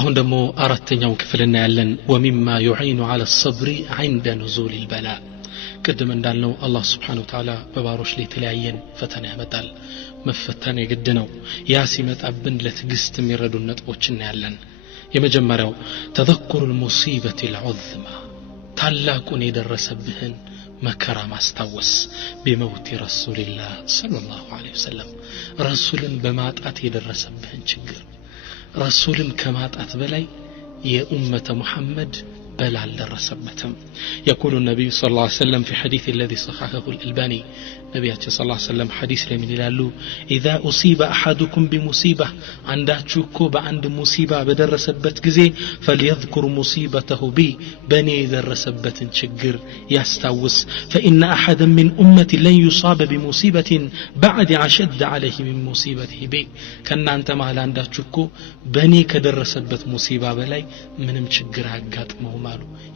አሁን ደግሞ አራተኛው ክፍል እናያለን ወሚማ يعين على الصبر عند نزول البلاء ቅድም እንዳልነው አላህ Subhanahu Wa Ta'ala በባሮች ላይ ተለያየን ፈተና ያመጣል መፈተን የግድ ነው ያ ሲመጣብን ለትግስት የሚረዱ ነጥቦች እናያለን የመጀመሪያው ተذكر المصيبة العظمى ታላቁን የደረሰብህን መከራ ማስታወስ بموت رسول الله صلى الله عليه وسلم ረሱልን በማጣት የደረሰብህን ችግር ረሱልን ከማጣት በላይ የኡመተ ሙሐመድ بلال درسبتهم يقول النبي صلى الله عليه وسلم في حديث الذي صححه الألباني نبي صلى الله عليه وسلم حديث لمن يلالو إذا أصيب أحدكم بمصيبة عنداتشوكو بعند مصيبة بدرسبت جزي فليذكر مصيبته بي بني درسبت شجر يستوس فإن أحدا من أمتي لن يصاب بمصيبة بعد عشد عليه من مصيبته بي كان أنت مع عنداتشوكو بني كدرسبت مصيبة بلاي من مشجر هجات مهما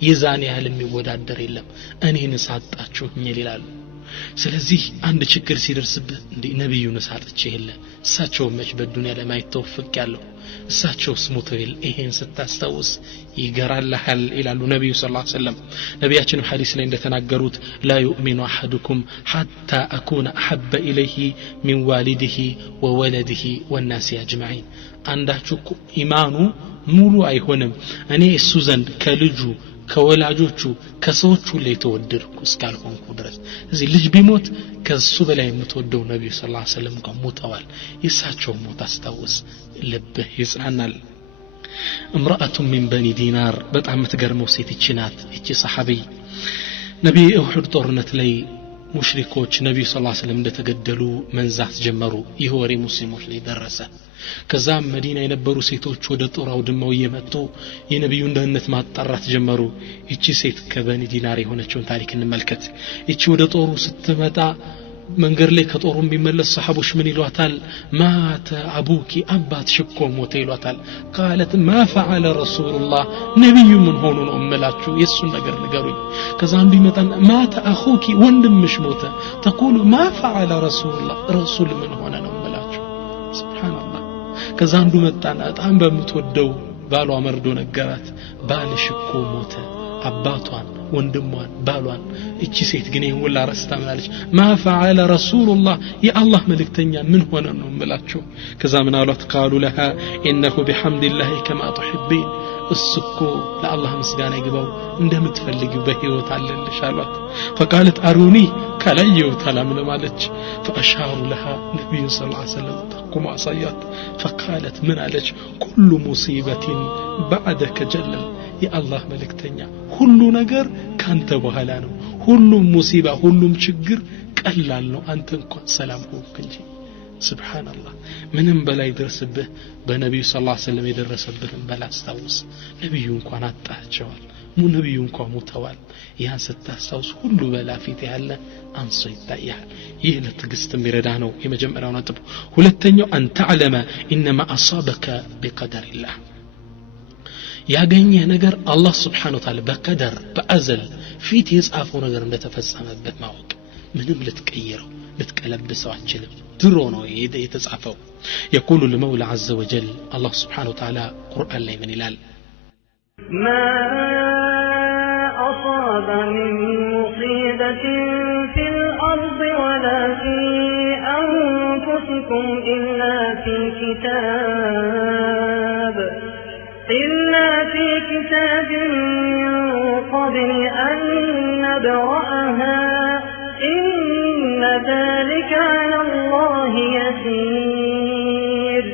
يزان ያህል የሚወዳደር የለም እኔን ሳጣችሁኝ ይላሉ ስለዚህ አንድ ችግር ሲደርስብህ እንደ ነብዩን ሳጥቼ የለ እሳቸው መች በዱንያ ላይ ማይተወፍቅ ያለው እሳቸው ስሙተል ይሄን ስታስተውስ ይገራልሃል ይላሉ ነብዩ ሰለላሁ ዐለይሂ ወሰለም ነብያችን ሐዲስ ላይ እንደተናገሩት لا يؤمن احدكم حتى اكون احب اليه من والده وولده والناس اجمعين አንዳችሁ ኢማኑ ሙሉ አይሆንም እኔ እሱ ዘንድ ከልጁ ከወላጆቹ ከሰዎቹ ላይ ተወደድኩ እስካልሆንኩ ድረስ እዚህ ልጅ ቢሞት ከሱ በላይ የምትወደው ነብዩ ሰለላሁ ዐለይሂ ወሰለም ጋር ሞተዋል የሳቸው ሞት አስታውስ ልብህ ይጽናናል امرأة من بني دينار በጣም የምትገርመው ሴት እቺ ናት እቺ ሰሃቢ ነብዩ እሁድ ጦርነት ላይ ሙሽሪኮች ነብዩ ሰለላሁ ዐለይሂ ወሰለም እንደተገደሉ መንዛት ጀመሩ ይህ ወሬ ሙስሊሞች ላይ ደረሰ ከዛም መዲና የነበሩ ሴቶች ወደ ጦር አውድማው እየመጡ የነብዩን ደህንነት ማጣራት ጀመሩ እቺ ሴት ከበኒ ዲናር የሆነችውን ታሪክ እንመልከት እቺ ወደ ጦሩ ስትመጣ መንገር ላይ ከጦሩም ቢመለስ ሰሃቦች ምን ይሏታል ማተ አቡኪ አባት ሽኮ ሞተ ይሏታል قالت ما فعل رسول الله ነብዩ ምን ሆኖ ነው እምላችሁ የሱን ነገር ንገሩኝ ከዛ አንዱ ይመጣና ማተ አኹኪ ወንድምሽ ሞተ تقول ما فعل رسول الله رسول ምን ሆነ ነው እምላችሁ ሱብሃንአላህ ከዛ አንዱ መጣና በጣም በምትወደው ባሏ መርዶ ነገራት ባልሽ እኮ ሞተ አባቷን ወንድሟን ባሏን እቺ ሴት ግን ይሄን ወላ ረስታ ምናለች ما فعل رسول الله يا الله መልእክተኛ ምን ሆነ ነው እምላችሁ ከዛ ምን አሏት قالوا لها انه بحمد الله كما تحبين እስኮ ለአላህ ምስጋና ይግባው እንደምትፈልጊው በህይወት አለልሽ አሏት فقالت اروني ከላየው ተላምን ማለች فاشاروا لها النبي صلى الله عليه وسلم تقوم عصيات فقالت من عليك كل مصيبه بعدك جلل يا الله መልእክተኛ ሁሉ ነገር ካንተ በኋላ ነው ሁሉም ሙሲባ ሁሉም ችግር ቀላል ነው አንተ እንኳን ሰላም ሆንክ እንጂ ሱብሃንአላህ ምንም በላይ ደረሰብህ በነብዩ ሰለላሁ ዐለይሂ ወሰለም የደረሰብህን በላስታውስ ነብዩ እንኳን አጣቸዋል ነብዩ እንኳን ሞተዋል ያን ስታስታውስ ሁሉ በላፊት ያለ አንሶ ይታያል ይህ ለትግስት የሚረዳ ነው የመጀመሪያው ነጥብ ሁለተኛው أن تعلم إنما أصابك بقدر الله ያገኘህ ነገር አላህ Subhanahu Wa Ta'ala በቀደር በአዘል ፊት የጻፈው ነገር እንደተፈጸመበት ማወቅ ምንም ልትቀይረው ልትቀለብሰው አትችልም ድሮ ነው የተጻፈው يقول المولى عز وجل الله سبحانه وتعالى قرآن ላይ ምን ይላል ما أصاب من مصيبة في الأرض ولا في أنفسكم إلا في كتاب من قبل أن نبرأها إن ذلك على الله يسير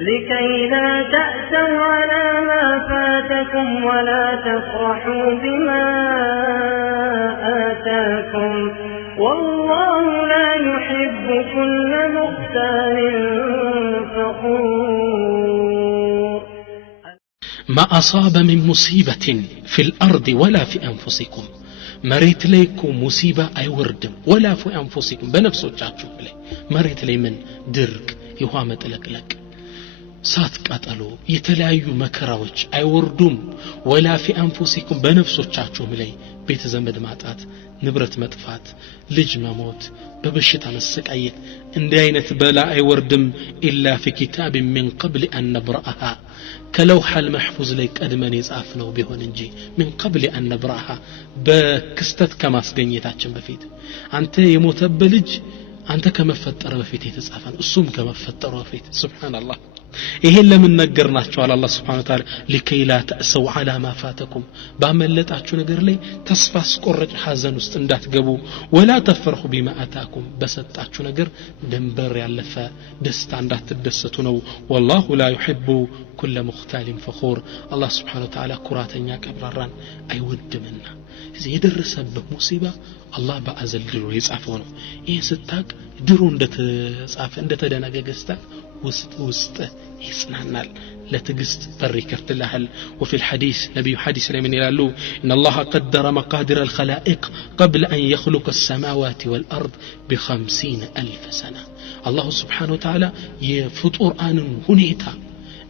لكي لا تأسوا على ما فاتكم ولا تفرحوا بما آتاكم والله لا يحب كل مختال فخور ما أصاب من مصيبة في الأرض ولا في أنفسكم مريت ليكم مصيبة أي وردم ولا في أنفسكم بنفسه جاتشو بلي مريت لي من درك يهامت لك ሳት ቃጠሎ የተለያዩ መከራዎች አይወርዱም ወላ في انفسكم በነፍሶቻችሁም ላይ ቤተ ዘመድ ማጣት ንብረት መጥፋት ልጅ መሞት በበሽታ መሰቃየት እንዲህ አይነት በላ አይወርድም الا في كتاب من قبل ان نبرأها كلوح المحفوظ ላይ ቀድመን የጻፍነው ቢሆን እንጂ من قبل ان نبرأها በክስተት ከማስገኘታችን በፊት አንተ የሞተበ ልጅ አንተ ከመፈጠረ በፊት የተጻፈ ነው እሱም ከመፈጠሩ በፊት ሱብሃንአላህ ይሄን ለምን ነገርናችሁ አለ አላህ Subhanahu Wa Ta'ala لكي لا تأسوا على ما فاتكم ባመለጣችሁ ነገር ላይ ተስፋ አስቆረጭ ሐዘን ውስጥ እንዳትገቡ ولا تفرحوا بما آتاكم በሰጣችሁ ነገር ድንበር ያለፈ ደስታ እንዳትደሰቱ ነው والله لا يحب كل مختال فخور الله Subhanahu Wa Ta'ala ኩራተኛ ቀብራራን አይወድምና እዚህ የደረሰበት ሙሲባ አላህ በአዘልድሮ የጻፈው ነው ይሄ ስታቅ ድሮ እንደተጻፈ እንደተደነገገስታ ውስጥ ይጽናናል ለትግስት በር ይከፍትልሃል وفي الحديث نبي حديث لمن يلالو ان الله قدر مقادير الخلائق قبل ان يخلق السماوات والارض ب50,000 سنه الله سبحانه وتعالى የፍጡራንን ሁኔታ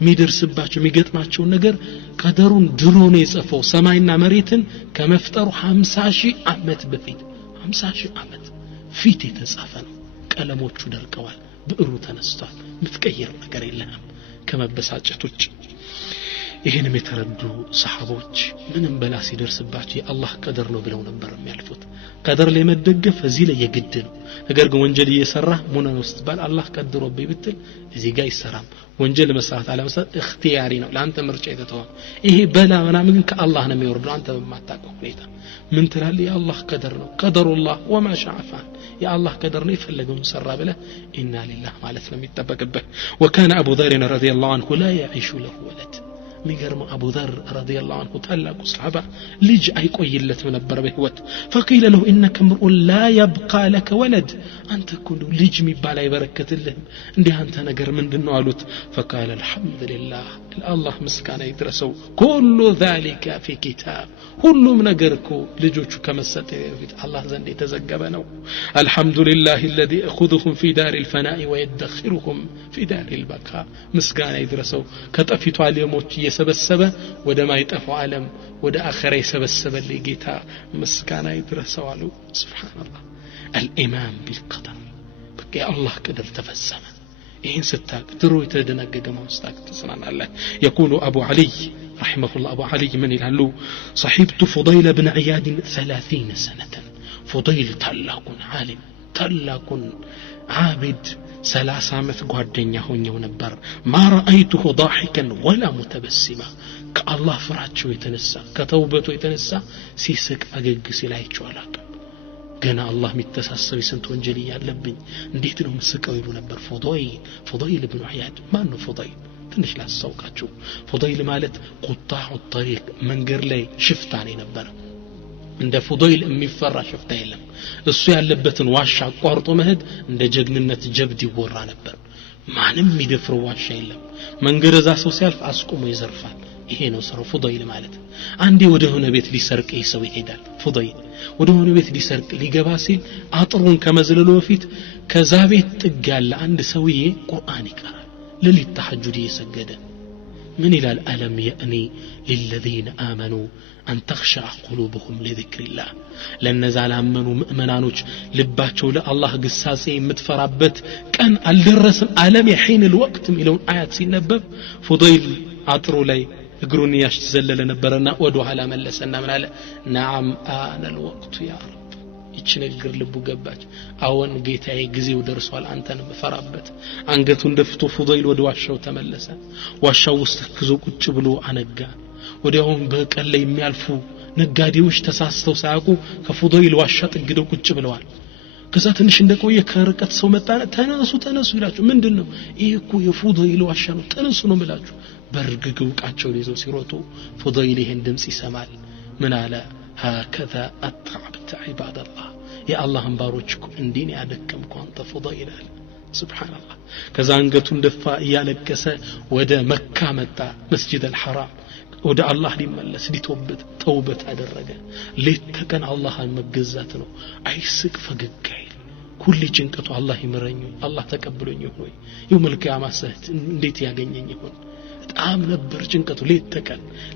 ሚደርስባቸው ሚገጥማቸው ነገር ቀደሩን ድሮ ነው የጻፈው ሰማይና መሬትን ከመፍጠሩ 50,000 ዓመት በፊት 50,000 ዓመት ፊት የተጻፈ ነው ቀለሞቹ ደርቀዋል ብዕሩ ተነስቷል ምትቀየር ነገር የለም ከመበሳጨት ውጭ ይሄንም የተረዱ ሰሃቦች ምንም በላ ሲደርስባቸው የአላህ ቀደር ነው ብለው ነበር የሚያልፉት ቀደር ላይ መደገፍ እዚህ ላይ የግድ ነው ነገር ግን ወንጀል እየሰራ ሙነን ውስጥ ባል አላህ ቀድሮብኝ ብትል እዚህ ጋር ይሰራም ወንጀል መስራት አለመስራት እክቲያሪ ነው ለአንተ ምርጫ የተተወ ይሄ በላ ምናምን ከአላህ ነው የሚወርደው አንተ በማታውቀው ሁኔታ ምን ትላለህ የአላህ ቀደር ነው ቀደሩላህ وما شاء فعل يا الله قدر ነው የፈለገውን ሰራ ብለ ኢና ሊላህ ማለት ነው የሚጠበቅበት وكان ابو ذر رضي الله عنه لا يعيش له ولد ميغرم ابو ذر رضي الله عنه ታላቁ صحابه ልጅ አይቆይለትም ነበር በህይወት فقيل له انك امرؤ لا يبقى لك ولد አንተ ኩሉ ልጅ የሚባል አይበረከትልህም እንዴ አንተ ነገር ምንድነው አሉት فقال الحمد لله الله ምስጋና ይድረሰው كل ذلك في كتاب ሁሉም ነገር እኮ ልጆቹ ከመሰጠ በፊት አላህ ዘንድ የተዘገበ ነው الحمد لله الذي ياخذهم في دار الفناء ويدخرهم في دار البقاء ምስጋና ይድረሰው ከጠፊቱ ዓለሞች የሰበሰበ ወደ ማይጠፋው ዓለም ወደ አኺራ የሰበሰበ ለጌታ ምስጋና ይድረሰው አሉ ሱብሃንአላህ الإيمان بالقدر بقى الله قدر تفسم إيه ستاك درو يتدنقق موستاك تصنع الله يقول أبو علي رحمه الله أبو علي من يلالو صحبت فضيل بن عياد 30 سنة فضيل تلاكن عالم تلاكن عابد 30 عمت قعدين هوني ونبر ما رأيته ضاحكا ولا متبسما كالله فراتشو يتنسى كتوبته يتنسى سيسك أقق سلايتشو علاك ገና አላህ የሚተሳሰብ ስንት ወንጀል ያለብኝ እንዴት ነው መስቀው ይሉ ነበር فضيل بن عياد ማን ነው فضيل ትንሽ ላሳውቃችሁ فضيل ማለት قطاع الطريق መንገር ላይ ሽፍታ ነበር እንደ فضيل የሚፈራ ሽፍታ የለም እሱ ያለበትን ዋሻ አቋርጦ መሄድ እንደ ጀግንነት ጀብድ ይወራ ነበር ማንም የሚደፍረው ዋሻ የለም መንገር እዛ ሰው ሲያልፍ አስቆሞ ይዘርፋል ይሄ ነው ሰው فضيل ማለት አንዴ ወደ ሆነ ቤት ሊሰርቅ ይሰው ይሄዳል فضيل ወደ ሆነ ቤት ሊሰርቅ ሊገባ ሲል አጥሩን ከመዝለሉ በፊት ከዛ ቤት ጥግ ያለ አንድ ሰውዬ ቁርአን ይቀራል ለሊት ተሐጁድ እየሰገደ ምን ይላል አለም የእኒ للذين آمنوا أن تخشع قلوبهم لذكر الله ለነዛ ላመኑ ሙእሚናኖች ልባቸው ለአላህ ግሳጼ የምትፈራበት ቀን አልደረሰም አለም የሒን الوقت ሚለውን አያት ሲነበብ فضيل አጥሩ ላይ እግሩን ያሽዘለለ ነበርና ወደ ኋላ መለሰና ምን አለ نعم آن الوقت يا رب ይች ነገር ልቡ ገባች አሁን ጌታዬ ጊዜው ደርሷል አንተን መፈራበት አንገቱን ደፍቶ فضيل ወደ ዋሻው ተመለሰ ዋሻው ውስጥ ክዞ ቁጭ ብሎ አነጋ ወዲያውም በቀል ላይ የሚያልፉ ነጋዴዎች ተሳስተው ሳያውቁ ከفضيل ዋሻ ጥግደው ቁጭ ብለዋል ከዛ ትንሽ እንደቆየ ከርቀት ሰው መጣና ተነሱ ይላችሁ ምንድነው ይሄ እኮ የفضيل ዋሻ ነው ተነሱ ነው ብላችሁ በርግገው ቃቸው ይዘው ሲሮጡ فضيل ይሄን ድምጽ ይሰማል ምን አለ هكذا أتعبت عباد الله يا الله ባሮች እኮ እንዲህ ያደከምኩ አንተ فضيل አለ سبحان الله ከዛ አንገቱን ደፋ ያለቀሰ ወደ መካ መጣ መስጂድ الحرام ወደ አላህ ሊመለስ ሊተውበት ተውበት አደረገ ለተቀን አላህን መገዛት ነው አይስቅ ፈገግ አይል كل ጭንቀቱ አላህ ይምረኝ አላህ ተቀብሎኝ ይሁን የውመል ቂያማ ሰዓት እንዴት ያገኘኝ ይሁን በጣም ነበር ጭንቀቱ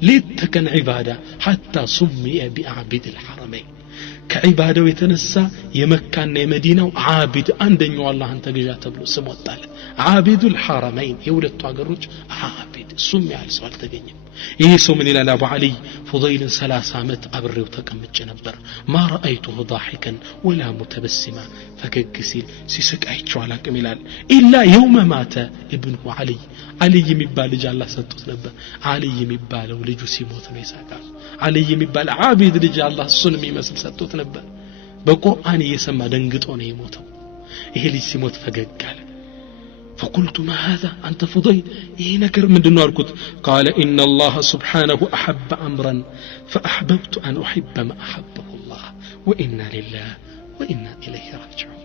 ሌት ተቀን ዒባዳ حتى سمي بعبد الحرمين ከዒባዳው የተነሳ የመካና የመዲናው ዓቢድ አንደኛው አላህን ተገዣ ተብሎ ስም ወጣለ ዓቢዱል ሐረመይን የሁለቱ ሀገሮች ዓቢድ ሱም ያህል ሰው አልተገኘም ይሄ ሰው ምን ይላል አቡ አሊ ፉዳይልን 30 ዓመት አብሬው ተቀምጬ ነበር ما رايته ضاحكا ولا متبسما ፈገግ ሲል ሲስቅ አይቼው አላቅም ይላል ኢላ يوم مات ابنه علي የሚባል ልጅ አላህ ሰጥቶት ነበር علي የሚባለው ልጁ ሲሞት ነው ይሳቃል علي የሚባል ዓቢድ ልጅ አላህ እሱን የሚመስል ሰጥቶት ነበር በቁርአን እየሰማ ደንግጦ ነው የሞተው ይሄ ልጅ ሲሞት ፈገግ አለ فقلت ما هذا أنت فضيل إيه نكر من دون أركض قال إن الله سبحانه أحب أمرا فأحببت أن أحب ما أحبه الله وإنا لله وإنا إليه راجعون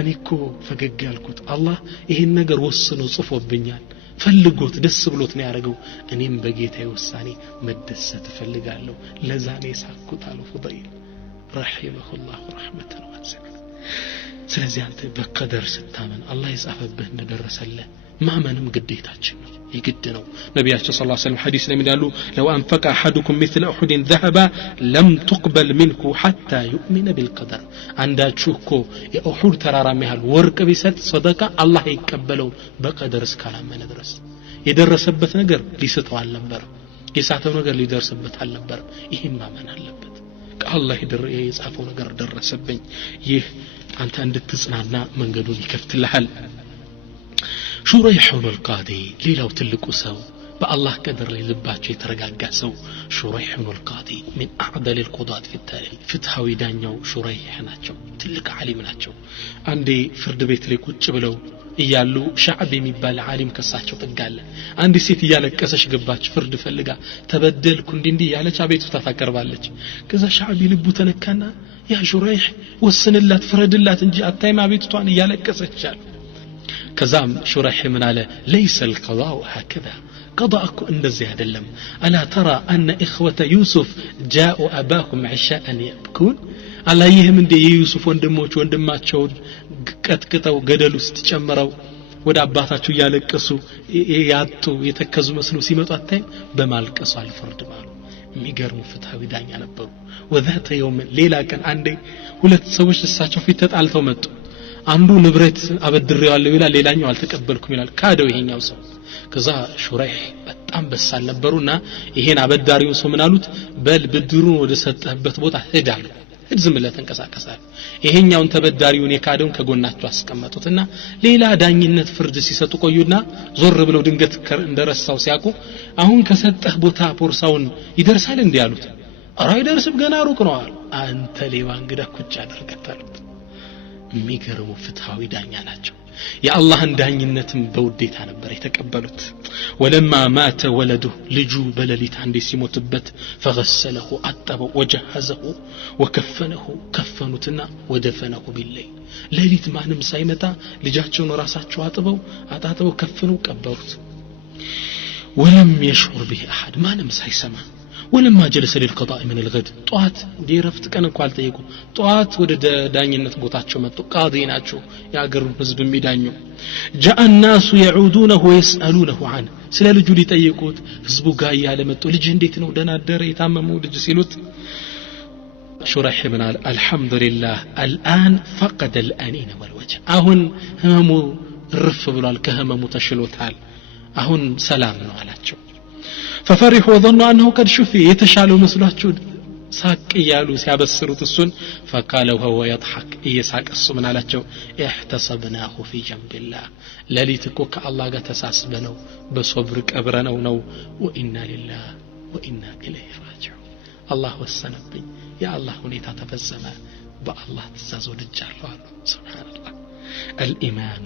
أنيكو فقالكوت الله إيه النجر وصلوا صفوا بنيان فلقوت دس بلوت نيارجو أنيم بقيت يوساني مدسة فلقالو لزاني ساكوت على فضيل رحمه الله رحمة واسعة ስለዚህ አንተ በቀደር ስታመን አላህ ይጻፈብህ እንደደረሰልህ ማመንም ግዴታችን ነው ይግድ ነው ነብያችን ሰለላሁ ዐለይሂ ወሰለም ሐዲስ ላይ ምን ያሉ لو انفق احدكم مثل احد ذهبا لم تقبل منه حتى يؤمن بالقدر አንዳችሁ እኮ የኡሁድ ተራራ ያህል ወርቅ ቢሰጥ ሰደቃ አላህ ይቀበለው በቀደር እስካላመነ ድረስ የደረሰበት ነገር ሊሰጠው አልነበር የሳተው ነገር ሊደርስበት አልነበር ይሄን ማመን አለበት ከአላህ የጻፈው ነገር ደረሰብኝ ይህ አንተ እንድትጽናና መንገዱን ይከፍትልሃል ሹረይህ አልቃዲ ሌላው ትልቁ ሰው በአላህ ቀደር ላይ ልባቸው የተረጋጋ ሰው ሹረይህ አልቃዲ من اعدل القضاة في التاريخ ፍትሃዊ ዳኛው ሹረይህ ናቸው ትልቅ ዓሊም ናቸው አንዴ ፍርድ ቤት ላይ ቁጭ ብለው እያሉ ሻዕብ የሚባል ዓሊም ከሳቸው ተጋለ አንድ ሴት እያለቀሰች ገባች ፍርድ ፈልጋ ተበደልኩ እንዲህ ያለች አቤቱታ ታቀርባለች ከዛ ሻዕብ ልቡ ተነካና ያ ሹረይህ ወስንላት ፍረድላት እንጂ አታይማ አቤቱታን እያለቀሰች አለ ከዛም ሹረይህ ምን አለ ليس القضاء هكذا قضاءك እንደዚህ አይደለም الا ترى ان اخوه يوسف جاءوا اباهم عشاء يبكون አላየህም እንደ የዩሱፍ ወንድማቸው ቀጥቅጠው ገደል ውስጥ ጨምረው ወደ አባታቸው ያለቀሱ ያጡ የተከዙ መስሎ ሲመጡ አታይ በማልቀስ አልፈርድም አሉ የሚገርሙ ፍትሃዊ ዳኛ ነበሩ ወዛተ يوم ሌላ ቀን አንዴ ሁለት ሰዎች እሳቸው ፊት ተጣልተው መጡ አንዱ ንብረት አበድሬዋለሁ ይላል ሌላኛው አልተቀበልኩም ይላል ካደው ይሄኛው ሰው ከዛ ሹረይህ በጣም በሳል ነበሩና ይሄን አበዳሪው ሰው ምን አሉት በል ብድሩን ወደ ሰጠህበት ቦታ ሄዳሉ ዝም ብለህ ተንቀሳቀሳል ይሄኛውን ተበዳሪውን የካደውን ከጎናቸው አስቀመጡትና ሌላ ዳኝነት ፍርድ ሲሰጡ ቆዩና ዞር ብለው ድንገት እንደረሳው ሲያቁ አሁን ከሰጠህ ቦታ ፖርሳውን ይደርሳል እንዴ ያሉት አራ ይደርስም ገና ሩቅ ነው አንተ ሌባ እንግዳ ኩቻ አድርገታሉት የሚገርሙ ፍትሃዊ ዳኛ ናቸው የአላህን ዳኝነትም በውዴታ ነበር የተቀበሉት ولما مات ولده ልጁ በሌሊት አንዴ ሲሞትበት فغسله አጠበው وجهزه وكفنه كفنوتنا ودفنه بالليل ሌሊት ማንም ሳይመጣ ልጃቸውን ራሳቸው አጣጥበው ከፈኑ ቀበሩት ولم يشعر به احد ማንም ሳይሰማ ولما جلس للقضاء من الغد طوات ديرفت كان እንኳን ጠይቁ طوات ወደ ዳኝነት ቦታቸው መጡ ቃዲ ናቸው ያገሩ ህዝብ የሚዳኙ جاء الناس يعودونه ويسالونه عنه ስለ ልጁ ሊጠይቁት ህዝቡ ጋር ያለ መጡ ልጅ እንዴት ነው ደና ደረ የታመመው ልጅ ሲሉት ሹረይህ ብን الحمد لله الان فقد الانين والوجه አሁን ህመሙ رف ብሏል ከህመሙ ተሽሎታል አሁን ሰላም ነው አላቸው ففرحوا وظنوا انه قد شفي يتشالو مسلواچو ሳቅ ያሉ ሲያበስሩት እሱን فقال وهو يضحك يساق እሱ ምን አላቸው احتسبناه في جنب الله ለሊትኮ ከአላህ ጋር ተሳስበነው በሶብር ቀብረነው ነው وإنا لله وإنا إليه راجعون الله ወሰነብኝ ያ አላህ ሁኔታ ተፈጸመ በአላህ ትእዛዝ ወድጃለሁ سبحان الله الإيمان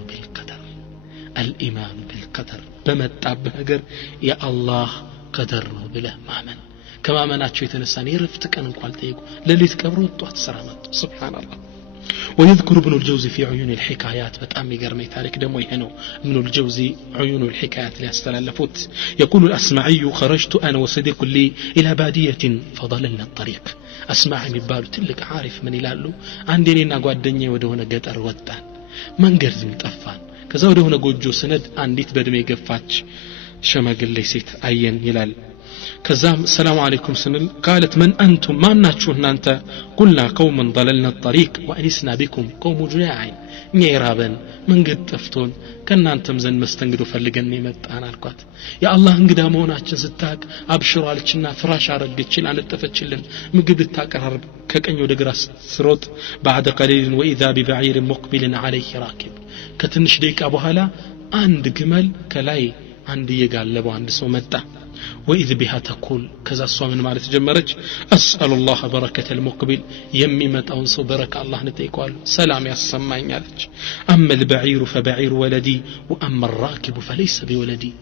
بالقدر በመጣብህ ነገር ያ አላህ قدر ነው ብለህ ማመን ከማመናቸው የተነሳን የረፍት ቀን እንኳን ጠይቁ ለሊት ቀብሮ ወጣት ስራ መጡ ሱብሃንአላህ ويذكر ابن الجوزي في عيون الحكايات በጣም የሚገርመኝ ታሪክ ደግሞ ይሄ ነው ابن الجوزي عيون الحكايات ሊያስተላልፉት يقول الأسمعي خرجت أنا وصديق لي إلى بادية فضللنا الطريق أسمع የሚባሉ ትልቅ عارف ምን ይላሉ አንዴ እኔና ጓደኛዬ ወደ ሆነ ገጠር ወጣን መንገድ ዝም ጠፋን ከዛ ወደ ሆነ ጎጆ ስነድ አንዲት በእድሜ ገፋች ሸማግሌ ሴት አየን ይላል كزام السلام عليكم سنل قالت من أنتم ما ناتشون أنت قلنا قوم ضللنا الطريق وأنسنا بكم قوم جياعين نيرابن من قد تفتون كنا أنتم زن مستنقدوا فلقني متانا القوات يا الله انقدا موناتشن ستاك أبشروا عليكنا فراش عرقتشن عن التفتشلن من قد التاكرر كأن يدقراس سروت بعد قليل وإذا ببعير مقبل عليه راكب كتنش ديك أبو هلا عند جمل كلاي عند يقال لبو عند سومتا وإذ بها تقول كذا الصوم مالت جمرج أسأل الله بركة المقبل يمي متأون صو بركة الله نتيقوال سلام يسمعين يالج أما البعير فبعير ولدي وأما الراكب فليس بولدي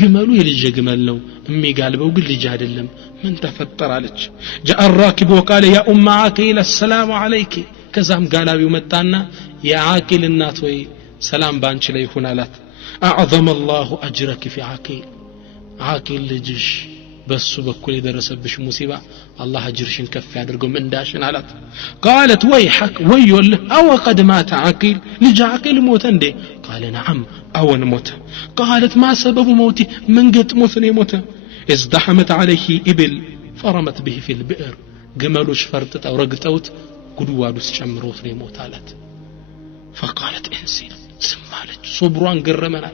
قمالو يلج قمال لو أمي قالبه وقل لي جهد اللم من تفتر عليك جاء الراكب وقال يا أم عاقل السلام عليك كذا قال بيومتانا يا عاقل الناتوي سلام بانش ليكون لات أعظم الله أجرك في عاقل عاقل لجش بس بكل درسبش مصيبه الله اجرشن كف يادرغو من داشن علات قالت ويحك ويل او قد مات عاقل لج عاقل موت اندي قال نعم او موت قالت ما سبب موتي من قد موتني موت ازدحمت عليه ابل فرمت به في البئر جملوش فرطت او رقطوت قدوادوس ጨምሮት ነው موت علات فقالت انسي زمالج صبران قرمنا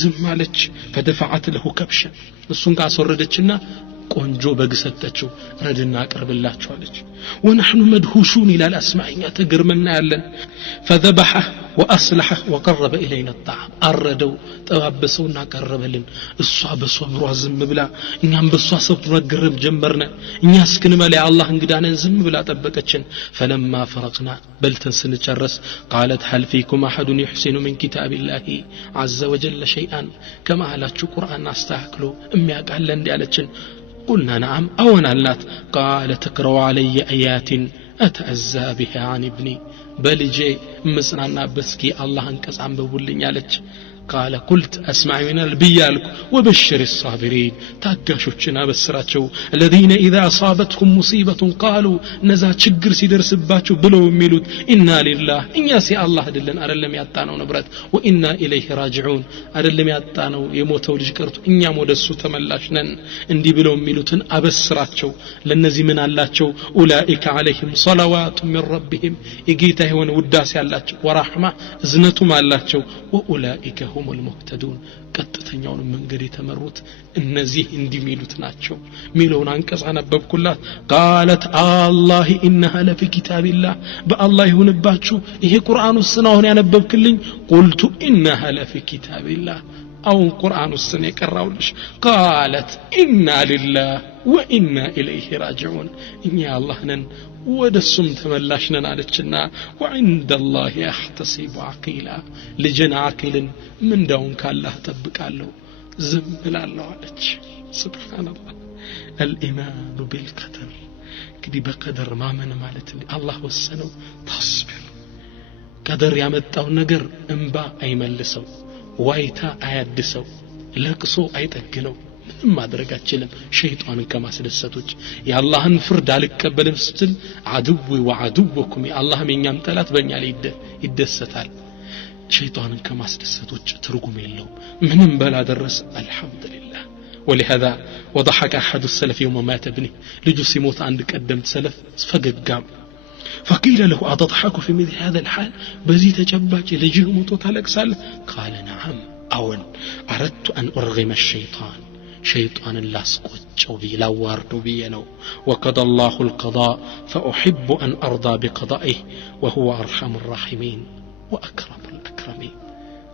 زمالج فدفعت له كبشا እሱን ካስወረደችና ቆንጆ በግ ሰጠችው ረድና አቀርብላችሁ አለች ونحن مدهوشون الى الاسماعኛ ተገርመና ያለን فذبحه واصلحه وقرب الينا الطعام አረደው ጠባበሰውና ቀረበልን እሷ በሶብሯ ዝም ብላ እኛም በሷ ሰብር መገረም ጀመርነ እኛ እስክንመላ አላህ እንግዳነን ዝም ብላ ጠበቀችን فلما فرغنا بلتن ስንጨርስ قالت هل فيكم احد يحسن من كتاب الله عز وجل شيئا كما አላችሁ ቁርአን አስተካክሎ የሚያቃለ እንዴ አለችን قلنا نعم أو نالات قال تقرأ علي آيات أتأذى بها عن ابني بل جي مسنا بسكي الله انكس عم بقولين يالك قال قلت أسمع من البيالك وبشر الصابرين تاقاشوچنا بسراتشو الذين إذا أصابتهم مصيبة قالوا نزا چجر سيدر سباتشو بلو ميلوت إنا لله إن ياسي الله دلن أرلم ياتانو نبرات وإنا إليه راجعون أرلم ياتانو يموتو لجكرتو إن يمودسو تملاشنن اندي بلو ميلوتن أبسراتشو لنزي من اللاتشو أولئك عليهم صلوات من ربهم إجيته ونوداس يالاتشو ورحمة زنتم اللاتشو وأولئك هم المهتدون ቀጥተኛውን መንገድ የተመሩት እነዚህ እንዲሚሉት ናቸው ሚለውን አንቀጽ አነበብኩላት قالت الله انها لفي كتاب الله بالله ይሁንባችሁ ይሄ ቁርአን ውስጥ ነው አሁን ያነበብክልኝ قلت انها لفي كتاب الله او ቁርአን ውስጥ ነው የቀራውልሽ قالت انا لله وانا اليه راجعون እኛ አላህ ነን ወደሱም ተመላሽነን አለችና وعند الله يحتسب عقيلا لجنا عقيልን ምንዳውን ካላህ ተጠብቃለሁ ዝም ብላለሁ አለች سبحان الله الايمان بالقدر እንግዲህ በቀደር ማመን ማለት አላህ ወሰነው ታስቢር ቀደር ያመጣው ነገር እንባ አይመልሰው ዋይታ አያድሰው ለቅሶ አይጠግነው ምንም ማድረግ አችልም ሸይጣንን ከማስደሰቶች የአላህን ፍርድ አልቀበልም ስትል አድው ወአድውኩም የአላህም የኛም ጠላት በእኛ ላይ ይደሰታል ሸይጣንን ከማስደሰቶች ትርጉም የለውም ምንም በላ ደረስ አልহামዱሊላህ ولهذا وضحك احد السلف يوم مات ابنه ልጁ ሲሞት አንድ ቀደምት ሰለፍ ፈገጋም فقيل له أتضحك في مثل هذا الحال بزي تجباج لجه موتو تلقسال قال نعم أون أردت أن أرغم الشيطان شيطان لاسقوچو بي لاواردو بينو وقضى الله القضاء فأحب أن أرضى بقضائه وهو أرحم الراحمين وأكرم الأكرمين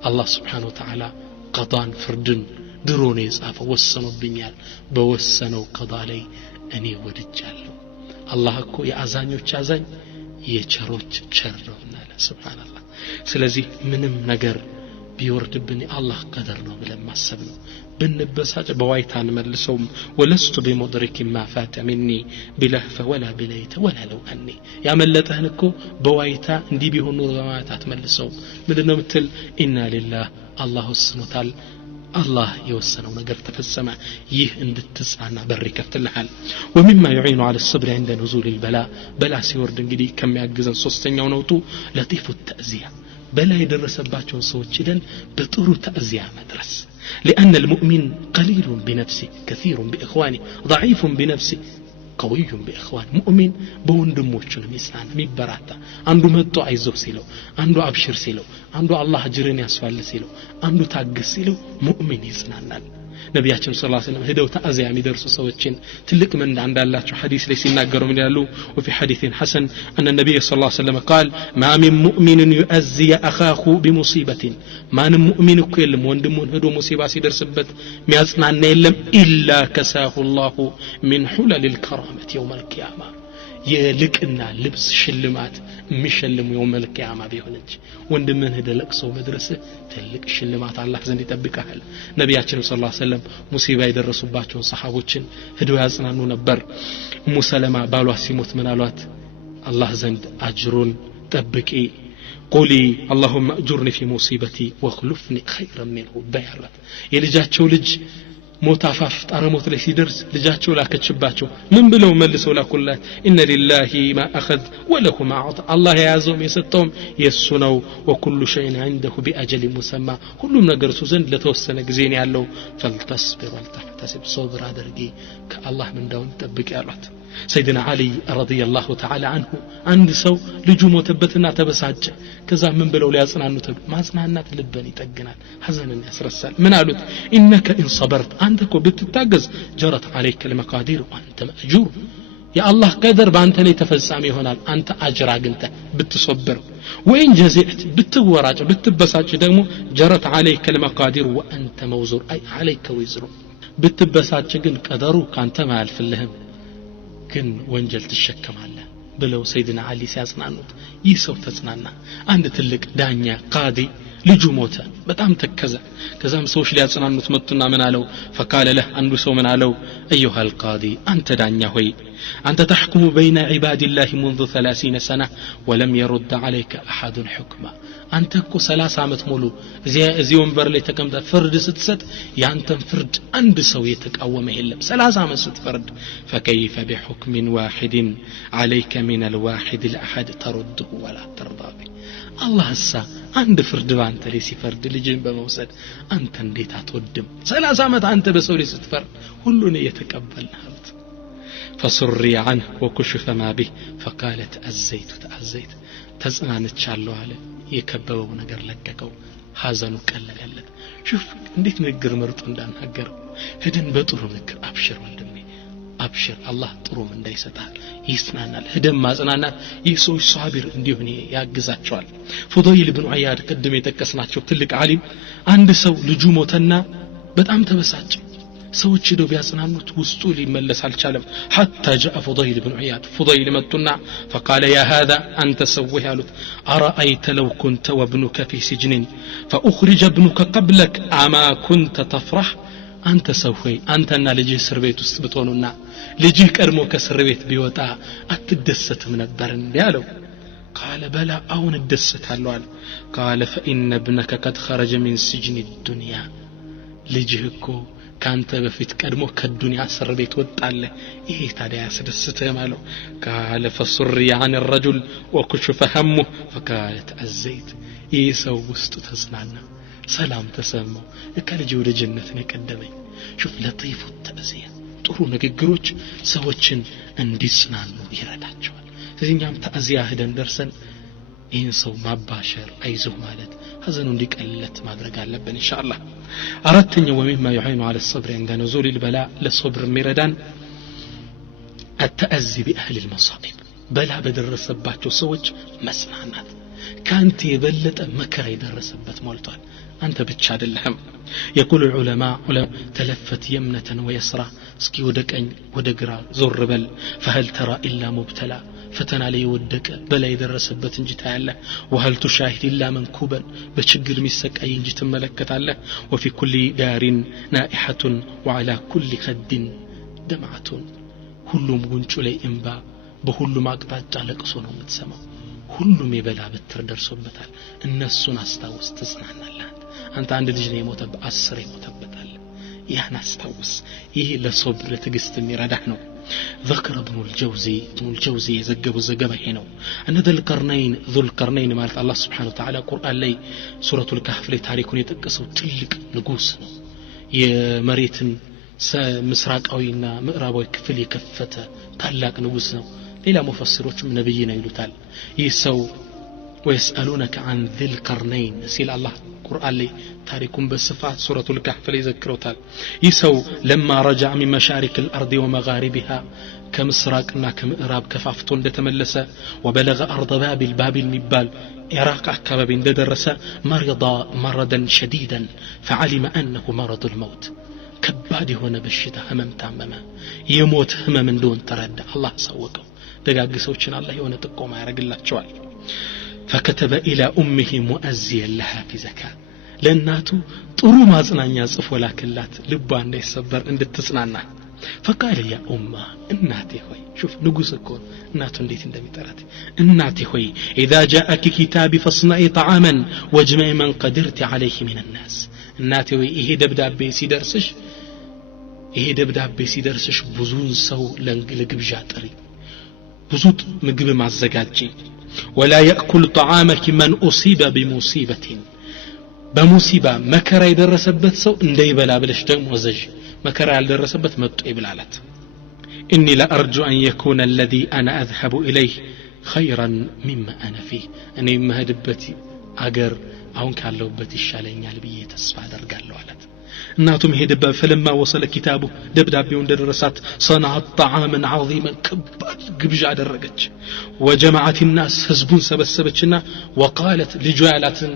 الله سبحانه وتعالى قضان فردن دروني صافا وسنو بنيال بوسنو قضا لي أني ودجالو الله እኮ የአዛኞች አዛኝ የቸሮች ቸር ነውና سبحان الله ስለዚህ ምንም ነገር ቢወርድብን የአላህ ቀደር ነው ብለን ማሰብ ነው ብንበሳጭ በዋይታን መልሰውም ወለስቱ بمدرك ما فات مني بلهف ولا بليت ولا لو اني ያመለጠህን እኮ በዋይታ እንዲህ ቢሆን ኑሮ በማለት አትመልሰው ምንድነው ምትል ኢና ሊላህ አላህ ወስኖታል الله يوسنው ነገር ተፈጸመ ይህ እንድትጻና በር ይከፍትልሃል ومما يعين على الصبر عند نزول البلاء بلا ሲወርድ እንግዲህ ከሚያግዘን ሶስተኛው ነውቱ لطيف التأزية بلا يدرسባቸውን ሰዎች ሄደን በጥሩ ተأزية መድረስ لأن المؤمن قليل بنفسه كثير بإخوانه ضعيف بنفسه قوي بإخوان مؤمن بوندموچ ነው ሚስናን ሚበራታ አንዱ መጥቶ አይዞህ ሲለው አንዱ አብሽር ሲለው አንዱ አላህ አጅርን ያስፋል ሲለው አንዱ ታግስ ሲለው ሙእሚን ይጽናናል ነብያችን ሰለላሁ ዐለይሂ ወሰለም ሄደው ተአዚያ የሚደርሱ ሰዎችን ትልቅ መንዳ እንዳላቸው ሐዲስ ላይ ሲናገሩ ምን ይላሉ وفي حديث حسن أن النبي صلى الله عليه وسلم قال ما من مؤمن يؤذي أخاه بمصيبة ما من مؤمن كلم ወንድሙን ሄዶ ሙሲባ ሲደርስበት ሚያጽናና የለም إلا كساه الله من حلل الكرامة يوم القيامة የልቅና ልብስ ሽልማት የሚሸልሙ يوم القيامة ቢሆንች ወንድምን ሄደ ለቅሶ መድረስ ትልቅ ሽልማት አላህ ዘንድ ይጠብቃል ነብያችን ሰለላሁ ዐለይሂ ወሰለም ሙሲባ የደረሱባቸው ሰሃቦችን ሄደው ያጽናኑ ነበር ኡሙ ሰለማ ባሏ ሲሞት ምን አሏት አላህ ዘንድ አጅሩን ጠብቂ قولي اللهم اجرني في مصيبتي واخلفني خيرا منه بيرت የልጃቸው ልጅ ሞታፋፍ ጣረሞት ላይ ሲደርስ ልጃቸው ላከችባቸው ምን ብለው መልሰው ላኩላት ان لله ما اخذ وله ما اعطى الله ያዘው የሰጠው የሱ ነው وكل شيء عنده باجل مسمى ሁሉም ነገር እሱ ዘንድ ለተወሰነ ጊዜ ነው ያለው فلتصبر وتحتسب صبر አድርጊ ከአላህ ምንዳውን ጠብቂ ያሏት سيدنا علي رضي الله تعالى عنه አንድ ሰው ልጁ ሞተበትና ተበሳጨ ከዛ ምን ብለው ሊያጽናኑት ማጽናናት ልብን ይጠግናል ሐዘንን ያስረሳል ምን አሉት انك ان صبرت አንተ እኮ ብትታገዝ جرت عليك المقادير وانت ماجور يا الله قدر በአንተ ላይ ተፈጻሚ ይሆናል አንተ አጅር አግኝተህ ብትሶብር وين جزعت ብትወራጭ ብትበሳጭ ደግሞ جرت عليك المقادير وانت موزور اي عليك وزر ብትበሳጭ ግን ቀደሩ ካንተ ማያልፍልህም ግን ወንጀል ትሸከማለህ ብለው ሰይድና አሊ ሲያጽናኑት ይህ ሰው ተጽናና አንድ ትልቅ ዳኛ ቃዲ ልጁ ሞተ በጣም ተከዘ ከዛም ሰዎች ሊያጽናኑት መጡና ምን አለው فقال له አንዱ ሰው ምን አለው ايها القاضي አንተ ዳኛ ሆይ አንተ تحكم بين عباد الله منذ 30 سنه ولم يرد عليك احد حكما አንተ እኮ 30 አመት ሙሉ እዚህ ወንበር ላይ ተቀምጠ ፍርድ ስትሰጥ ያንተን ፍርድ አንድ ሰው የተቃወመ የለም 30 አመት ስትፈርድ فكيف بحكم واحد عليك من الواحد الاحد ترده ولا ترضى به الله السا አንድ ፍርድ ባንተ ላይ ሲፈርድ ልጅን በመውሰድ አንተ እንዴት አትወድም 30 አመት አንተ በሰው ላይ ስትፈርድ ሁሉን እየተቀበልህ فسري عنه وكشف ما به فقالت أزيت ተጽናንቻለሁ አለ የከበበው ነገር ለቀቀው ሐዘኑ ቀለለለት شوف እንዴት ንግግር መርጦ እንዳናገረው ሄደን በጥሩ ንግግር አብሽር ወንድሜ አብሽር አላህ ጥሩም እንዳይሰጣል ይስናናል ሄደን ማጽናናት ኢየሱስ ሷቢር እንዲሆን ያግዛቸዋል ፉዳይል ኢብኑ አያድ ቀድም የጠቀስናቸው ትልቅ ዓሊም አንድ ሰው ልጁ ሞተና በጣም ተበሳጨ ሰዎች ሄደው ቢያጽናኑት ውስጡ ሊመለስ አልቻለም حتى جاء فضيل بن عياد فضيل متنا فقال يا هذا انت سويه قالت ارايت لو كنت وابنك في سجن فاخرج ابنك قبلك اما كنت تفرح አንተ ሰው ሆይ አንተና ልጅህ እስር ቤት ውስጥ ብትሆኑና ልጅህ ቀድሞ ከእስር ቤት ቢወጣ አትደሰትም ነበር እንዴ አለው قال بلى او ندستالو قال قال فان ابنك قد خرج من سجن الدنيا ልጅህ እኮ ካንተ በፊት ቀድሞ ከዱንያ እስር ቤት ወጣለ ይሄ ታዲያ ያስደስተህ ማለት قال فسري عن الرجل وكشف همه فقالت الزيت ይሰው ውስጥ ተጽናና ሰላም ተሰማው ለከልጅ ወደ ጀነት ነው ቀደመኝ شوف لطيف التأزية ጥሩ ንግግሮች ሰዎችን እንዲጽናኑ ይረዳቸዋል ስለዚህኛም ተأزية ሄደን ደርሰን ይህን ሰው ማባሸር አይዞህ ማለት ሐዘኑ እንዲቀልለት ማድረግ አለብን ኢንሻአላህ አራተኛው ومما يعين على الصبر عند نزول البلاء للصبر ميردان التأزي بأهل المصائب بلا بدرسባቸው ሰዎች መስናናት ካንተ የበለጠ መከራ ይደረሰበት ሞልቷል አንተ ብቻ አይደለም يقول العلماء تلفت يمنة ويسرى اسكي ودقኝ ወደ ግራ ዞር በል فهل ترى الا مبتلى ፈተና ላይ ወደቀ በላይ ደረሰበት እንጂ ታያለ وهل تشاهد الا منكوبا በችግር የሚሰቃይ እንጂ ትመለከታለህ وفي كل دار نائحة وعلى كل خد دمعة ሁሉም ጉንጩ ላይ እንባ በሁሉም አቅጣጫ ለቅሶ ነው የምትሰማው ሁሉም የበላ በትር ደርሶበታል እነሱን አስታውስ ተጽናናለህ አንተ አንድ ልጅ ነው የሞተበት 10 ይሞተበታል ያን አስታውስ ይሄ ለሶብር ለትግስት የሚረዳህ ነው ذكر ابن الجوزي يزغبوا زغبه هنا ان ذو القرنين ማለት الله سبحانه وتعالى ቁርአን ላይ ሱረቱል ካህፍ ላይ ታሪኩን የጠቀሰው ትልቅ ንጉስ ነው የመሬትን ምስራቃዊና ምዕራባዊ ክፍል የከፈተ ታላቅ ንጉስ ነው ሌላ ሙፈሲሮችም ነብይ ነው ይሉታል ይህ ሰው ويسالونك عن ذي القرنين ሲል አላህ ቁርአን ላይ ታሪኩን በስፋት ሱረቱል ካህፍ ላይ ዘክሮታል ይህ ሰው لما رجع من مشارق الارض ومغاربها ከምስራቅና ከምዕራብ ከፋፍቶ እንደተመለሰ وبلغ ارض بابل የሚባል ኢራቅ አካባቢ እንደደረሰ مرضا شديدا فعلم انه مرض الموت ከባድ የሆነ በሽታ ህመም ታመመ የሞት ህመም እንደሆነ ተረዳ አላህ ሰወቀው ደጋግ ሰዎችን አላህ የሆነ ጥቆማ ያረግላቸዋል فكتب الى امه مؤذيا لها في زكاه ለእናቱ ጥሩ ማጽናኛ ጽፎ ላከላት ልቧ እንዳይሰበር እንድትጽናና فقال يا امه እናቴ ሆይ شوف ንጉስ እኮ እናቱ እንዴት እንደሚጠራት እናቴ ሆይ اذا جاءك كتابي فاصنعي طعاما واجمعي من قدرت عليه من الناس እናቴ ሆይ ይሄ ደብዳቤ ሲደርስሽ ብዙን ሰው ለግብዣ ጥሪ ብዙ ምግብ ማዘጋጂ ولا ياكل طعامك من اصيب بمصيبه بمصيبه መከራ የደረሰበት ሰው እንዳይበላ ብለሽ ደግሞ ወዘጅ መከራ ያልደረሰበት መጥቶ ይብላላት اني لا ارجو ان يكون الذي انا اذهب اليه خيرا مما انا فيه እኔ መሄድበት አገር አሁን ካለውበት ይሻለኛል ብዬ ተስፋ አደርጋለሁ አላት እናቱም ሄደባ فلما وصل كتابه ደብዳቤው እንደደረሳት صنعت طعاما عظيما كبار ግብዣ አደረገች وجمعت الناس ህዝቡን ሰበሰበችና وقالت لجوالاتن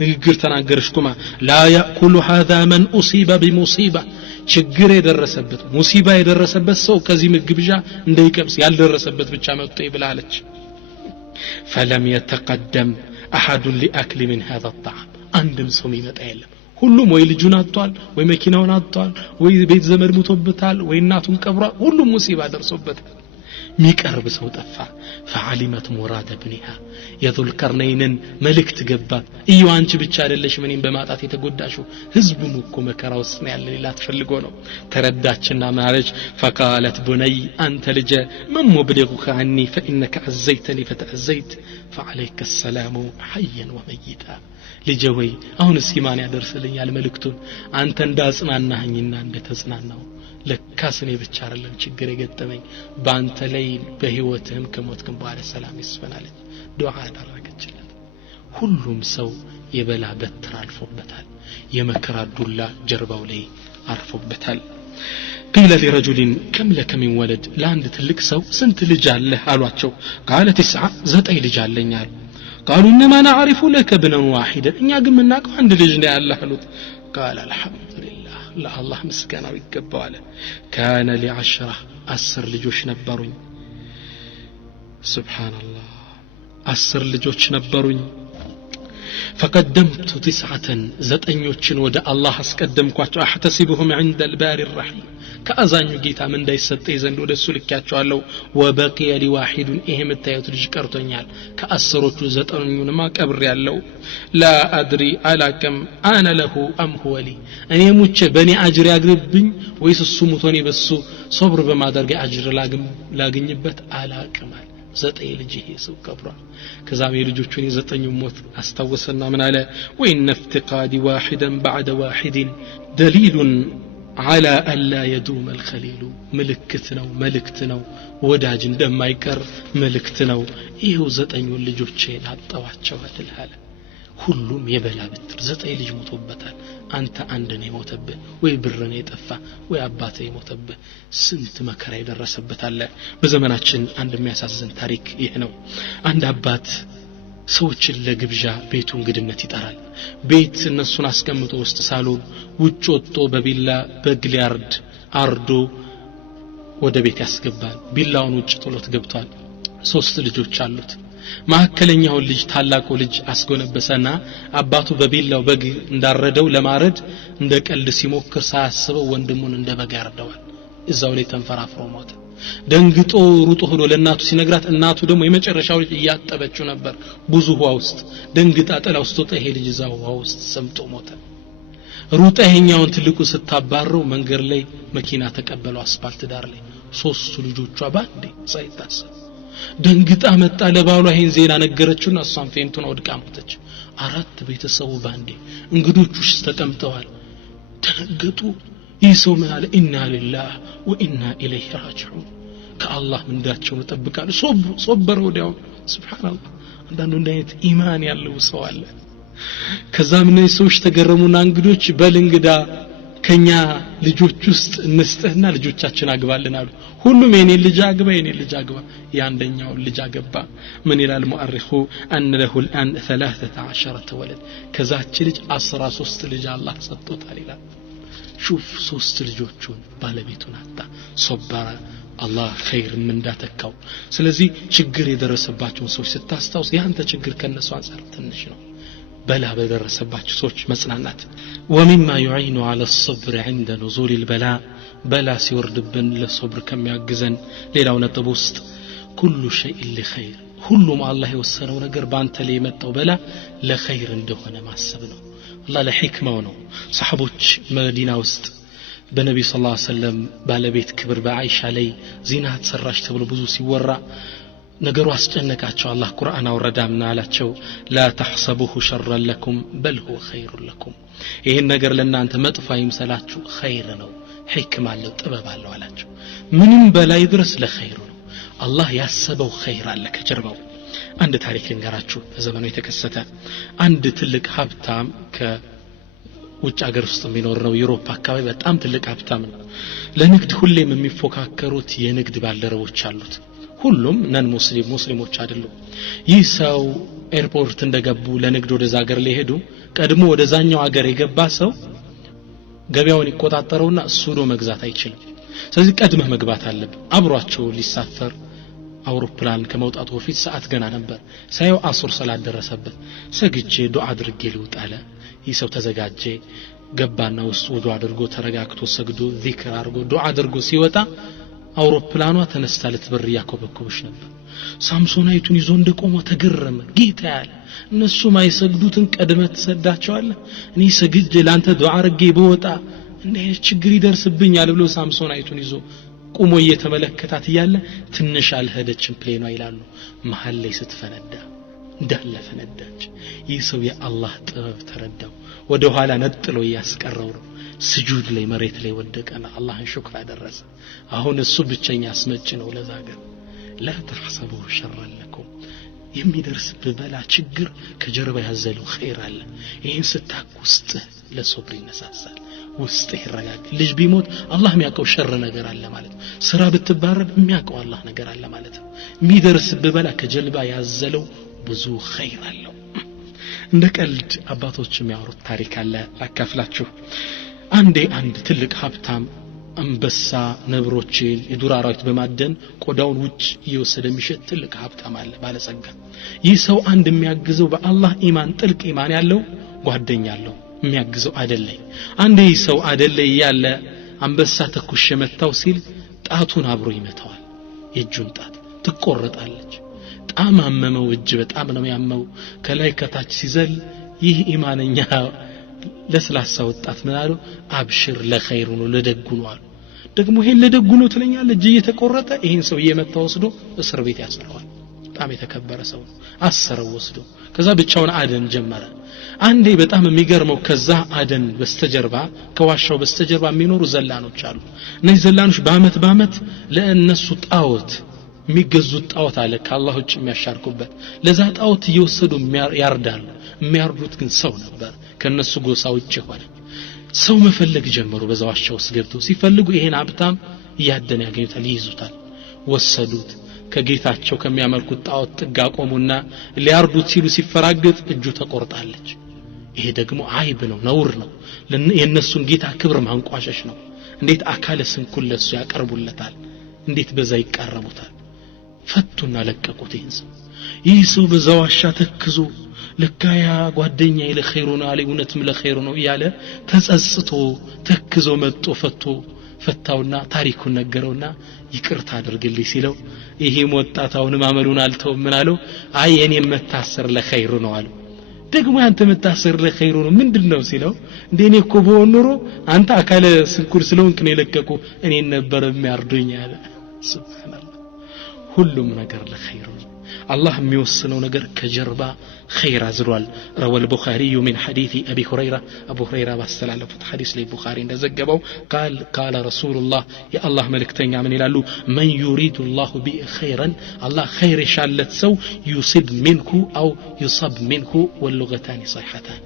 ንግግር ተናገረችኩማ لا ياكل هذا من اصيب بمصيبه ችግር የደረሰበት ሙሲባ የደረሰበት ሰው ከዚህ ምግብዣ እንዳይቀምስ ያልደረሰበት ብቻ መጥቶ ይብላለች فلم يتقدم احد لاكل من هذا الطعام አንድም ሰው ይመጣ የለም ሁሉም ወይ ልጁን አጥቷል ወይ መኪናውን አጥቷል ወይ ቤት ዘመድ ሞቶበታል ወይ እናቱን ቀብሯ ሁሉም ሙሲባ ደርሶበታል ሚቀርብ ሰው ጠፋ فعلمت مراد ابنها يذل قرنين መልእክት ገባት እዩ አንቺ ብቻ አይደለሽ ምንም በማጣት የተጎዳሽው ህዝቡን እኮ መከራ ውስጥ ነው ያለ ሌላ ተፈልጎ ነው ተረዳችና ማረጅ فقالت بني انت لج من مبلغك عني فانك عزيتني فتعزيت فعليك السلام حيا وميتا ልጅወይ አሁን እስኪማን ያደርስልኛል መልእክቱን አንተ እንዳጽናናኸኝና እንደተጽናናው ለካስኔ ብቻ አይደለም ችግር የገጠመኝ ባንተ ላይ በህይወትህም ከሞትክም በኋላ ሰላም ይስፈናለች ዱዓ አደረገችለት ሁሉም ሰው የበላ በትር አልፎበታል የመከራ ዱላ ጀርባው ላይ አርፎበታል قيل لرجل كم لك من ولد لاند ትልቅ ሰው ስንት ልጅ አለህ አሏቸው قال 9 9 ልጅ አለኝ አሉ قالوا انما نعرف لك ابنا واحدا እኛ ግን ምናቀው አንድ ልጅ ነው ያለህ አሉት قال الحمد لله لا الله مسكناው ይገባዋል كان ل10 10 ልጆች ነበሩኝ سبحان الله 10 ልጆች ነበሩኝ فقدمت 9 ዘጠኞችን ወደ አላህ አስቀደምኳቸው احتسبهم عند الباري الرحيم ከአዛኙ ጌታ ምን እንዳይሰጠኝ ዘንድ ወደሱ ልካቸዋለሁ وبقي لواحد ይሄ መታየት ልጅ ቀርቶኛል ከአስሮቹ ዘጠኙንማ ቀብር ያለው لا ادري አላቀም انا له ام هو لي እኔ ሙቼ በኔ አጅር ያግርብኝ ወይስ እሱ ሙቶኔ በሱ ሶብር በማድረግ አጅር ላግኝበት አላቀም ዘጠኝ ልጅ ይሄ ሰው ቀብሯል ከዛም የልጆቹን የዘጠኙ ሞት አስተዋሰና ምን አለ وان افتقاد واحدا بعد واحد دليل على الا يدوم الخليل ملكت ነው ወዳጅ እንደማይቀር መልእክት ነው ይሄው ዘጠኙ ልጆቼን አጣዋቸው አትልሃለ ሁሉም የበላ በትር ዘጠኝ ልጅ ሞቶበታል አንተ አንድ ነው የሞተብህ ወይ ብር ነው የጠፋ ወይ አባቴ የሞተብህ ስንት መከራ ይደረሰበት አለ በዘመናችን አንድ የሚያሳዝን ታሪክ ይሄ ነው አንድ አባት ሰዎችን ለግብዣ ቤቱ እንግድነት ይጠራል ቤት እነሱን አስቀምጦ ውስጥ ሳሎን ውጭ ወጥቶ በቢላ በግሊያርድ አርዶ ወደ ቤት ያስገባል ቢላውን ውጭ ጥሎት ገብቷል ሶስት ልጆች አሉት ማከለኛው ልጅ ታላቁ ልጅ አስጎነበሰና አባቱ በቢላው በግ እንዳረደው ለማረድ እንደ ቀልድ ሲሞክር ሳያስበው ወንድሙን እንደ በግ ያርደዋል እዛው ላይ ተንፈራፍሮ ሞተ ደንግጦ ሩጦ ሆዶ ለናቱ ሲነግራት እናቱ ደግሞ የመጨረሻው ልጅ እያጠበችው ነበር ብዙ ውሃ ውስጥ ደንግጣ ጥላ ውስጥ ወጣ ይሄ ልጅ እዛው ውሃ ውስጥ ሰምጦ ሞተ ሩጣ ይሄኛውን ትልቁ ስታባረው መንገድ ላይ መኪና ተቀበለው አስፋልት ዳር ላይ ሶስቱ ልጆቿ ባንዴ ሳይታሰብ ደንግጣ መጣ ለባሏ ይሄን ዜና ነገረችውና እሷን ፌንቱን ወድቃ ሞተች አራት ቤተሰቡ ባንዴ እንግዶቹስ ተቀምጠዋል ተነገጡ ይሰው ማለት ኢና ሊላህ ወኢና ኢለይሂ ራጂዑን ከአላህ ምንዳቸውን ተጠብቃሉ ሶበረ ወዲያው ሱብሃንአላህ አንዳንዱ እንደዚህ ኢማን ያለው ሰው አለ ከዛ ምን ሰዎች ተገረሙና እንግዶች በልንግዳ ከኛ ልጆች ውስጥ እንስጥህና ልጆቻችን አግባልን አሉ ሁሉም የኔ ልጅ አግባ ያንደኛው ልጅ አገባ ምን ይላል ሙአሪኹ አን ለሁ الان 13 ወለድ ከዛች ልጅ 13 ልጅ አላህ ሰጥቶታል ይላል ሹፍ ሶስት ልጆቹን ባለቤቱን አጣ ሶባራ አላህ ኸይር ምን እንዳተካው ስለዚህ ችግር የደረሰባቸው ሰዎች ስታስታውስ ያንተ ችግር ከነሱ አንፃር ትንሽ ነው በላ በደረሰባቸው ሰዎች መጽናናት ومما يعين على الصبر عند نزول البلاء بلا ሲወርድብን ለሶብር ከሚያግዘን ሌላው ነጥብ ውስጥ كل شيء لخير ሁሉም አላህ የወሰነው ነገር ባንተ ላይ የመጣው በላ ለኸይር እንደሆነ ማሰብ ነው አላህ ለሂክማው ነው ሰሃቦች መዲና ውስጥ በነብዩ ሰለላሁ ዐለይሂ ወሰለም ባለቤት ክብር በአይሻ ላይ ዚና ተሰራሽ ተብሎ ብዙ ሲወራ ነገሩ አስጨነቃቸው አላህ ቁርአን አወረዳምና አላቸው لا تحسبوه شرا لكم بل هو خير لكم ይሄን ነገር ለእናንተ መጥፎ አይምሰላችሁ ኸይር ነው ህክማ አለው ጥበብ አለው አላቸው ምንም በላይ ድረስ ለኸይር ነው አላህ ያሰበው ኸይር አለ ከጀርባው አንድ ታሪክ ልንገራችሁ በዘመኑ የተከሰተ አንድ ትልቅ ሀብታም ከውጭ ሀገር ውስጥ የሚኖር ነው ዩሮፕ አካባቢ በጣም ትልቅ ሀብታም ነው ለንግድ ሁሌም የሚፎካከሩት የንግድ ባልደረቦች አሉት ሁሉም ነን ሙስሊሞች አይደሉም ይህ ሰው ኤርፖርት እንደገቡ ለንግድ ወደዛ ሀገር ላይ ሄዱ ቀድሞ ወደዛኛው ሀገር የገባ ሰው ገበያውን ይቆጣጠረውና እሱ ዶ መግዛት አይችልም ስለዚህ ቀድመህ መግባት አለበት አብሯቸው ሊሳፈር አውሮፕላን ከመውጣቱ በፊት ሰዓት ገና ነበር ሳይው አሱር ሰላት ደረሰበት ሰግጄ ዱዓ አድርጌ ልውጣለ ይህ ሰው ተዘጋጀ ገባና ውስጥ ወዱ አድርጎ ተረጋግቶ ሰግዶ ዚክር አድርጎ ዱዓ አድርጎ ሲወጣ አውሮፕላኗ ተነስታ ልትበር ያኮበኮበች ነበር ሳምሶናይቱን ይዞ እንደቆመ ተገረመ ጌታ ያለ እነሱ ማይሰግዱትን ቀድመህ ተሰዳቸዋለህ እኔ ሰግጄ ላንተ ዱዓ አድርጌ በወጣ እንዴ ችግር ይደርስብኛል ብሎ ሳምሶናይቱን ይዞ ቆሞ እየተመለከታት ይያለ ትንሽ አልሄደችም ፕሌኗ ይላሉ መሃል ላይ ስትፈነዳ እንዳለ ፈነዳች ይህ ሰው የአላህ ጥበብ ተረዳው ወደ ኋላ ነጥሎ ያስቀረው ነው ስጁድ ላይ መሬት ላይ ወደቀና አላህን ሽክር አደረሰ አሁን እሱ ብቸኛ አስመጭ ነው ለዛገር لا تحسبوه شرا لكم የሚደርስብህ በላ ችግር ከጀርባ ያዘለው ኸይር አለ ይሄን ስታክ ውስጥ ለሶብር ይነሳሳል ውስጥ ይረጋግ ልጅ ቢሞት አላህ የሚያውቀው ሸር ነገር አለ ማለት ስራ ብትባረብ የሚያውቀው አላህ ነገር አለ ማለት የሚደርስብህ በላ ከጀልባ ያዘለው ብዙ ኸይር አለው እንደ ቀልድ አባቶች የሚያወሩት ታሪክ አለ አካፍላችሁ አንድ ትልቅ ሀብታም አንበሳ ነብሮችን የዱር አራዊት በማደን ቆዳውን ውጭ እየወሰደ የሚሸጥ ትልቅ ሀብታም አለ ባለጸጋ ይህ ሰው አንድ የሚያግዘው በአላህ ኢማን ጥልቅ ኢማን ያለው ጓደኛ አለው የሚያግዘው አይደለም አንድ ይህ ሰው አይደለም ያለ አንበሳ ተኩሽ መታው ሲል ጣቱን አብሮ ይመታዋል የእጁን ጣት ትቆረጣለች ጣም አመመው እጅ በጣም ነው ያመው ከላይ ከታች ሲዘል ይህ ኢማንኛ ለስላሳ ወጣት ምን አለው አብሽር ለኸይሩ ነው ለደጉ ነው አሉ ደግሞ ይሄን ለደጉ ነው ትለኛለህ እጅ እየተቆረጠ ይሄን ሰው እየመታው ወስዶ እስር ቤት ያስረዋል በጣም የተከበረ ሰው አሰረው ወስዶ ከዛ ብቻውን አደን ጀመረ አንዴ በጣም የሚገርመው ከዛ አደን በስተጀርባ ከዋሻው በስተጀርባ የሚኖሩ ዘላኖች አሉ እነዚህ ዘላኖች በአመት ለእነሱ ጣዖት የሚገዙት ጣዖት አለ ከአላህ ውጭ የሚያሻርኩበት ለዛ ጣዖት እየወሰዱ ያርዳሉ የሚያርዱት ግን ሰው ነበር ከነሱ ጎሳ ውጭ ሆነ ሰው መፈለግ ጀመሩ በዛዋሻው ውስጥ ገብተው ሲፈልጉ ይሄን ሀብታም ያደነ ያገኙታል ይይዙታል ወሰዱት ከጌታቸው ከሚያመልኩት ጣዖት ጥጋ ቆሙና ሊያርዱት ሲሉ ሲፈራገጥ እጁ ተቆርጣለች ይሄ ደግሞ አይብ ነው ነውር ነው የነሱን ጌታ ክብር ማንቋሸሽ ነው እንዴት አካለ ስንኩል ለሱ ያቀርቡለታል እንዴት በዛ ይቀርቡታል ፈቱና ለቀቁት ይንስ ይሱ በዛዋሻ ተክዞ ለካያ ጓደኛዬ ለኸይሩ ነው አለ እውነትም ለኸይሩ ነው ያለ ተጸጽቶ ተክዞ መጥቶ ፈታውና ታሪኩን ነገረውና ይቅርታ አድርግልኝ ሲለው ይሄም ወጣታውን ማመሉን አልተው ምን አለው አይ እኔም መታሰር ለኸይሩ ነው አለው ደግሞ አንተ መታሰር ለኸይሩ ነው ምንድነው ሲለው እንደኔ እኮ በወንኖሮ አንተ አካለ ስንኩል ስለሆንክ ነው የለቀቁ እኔን ነበር የሚያርዱኝ አለ ሱብሃንአላህ ሁሉም ነገር ለኸይሩ ነው الله የሚወስነው ነገር ከጀርባ ኸይር አዝሏል روى البخاري من حديث ابي هريره ባስተላለፉት ሐዲስ ላይ ቡኻሪ እንደዘገበው قال رسول الله يا الله መልእክተኛ ምን ይላሉ من يريد الله به خيرا الله خير يشالت ሰው يصب منه او يصب منه واللغتان صحيحتان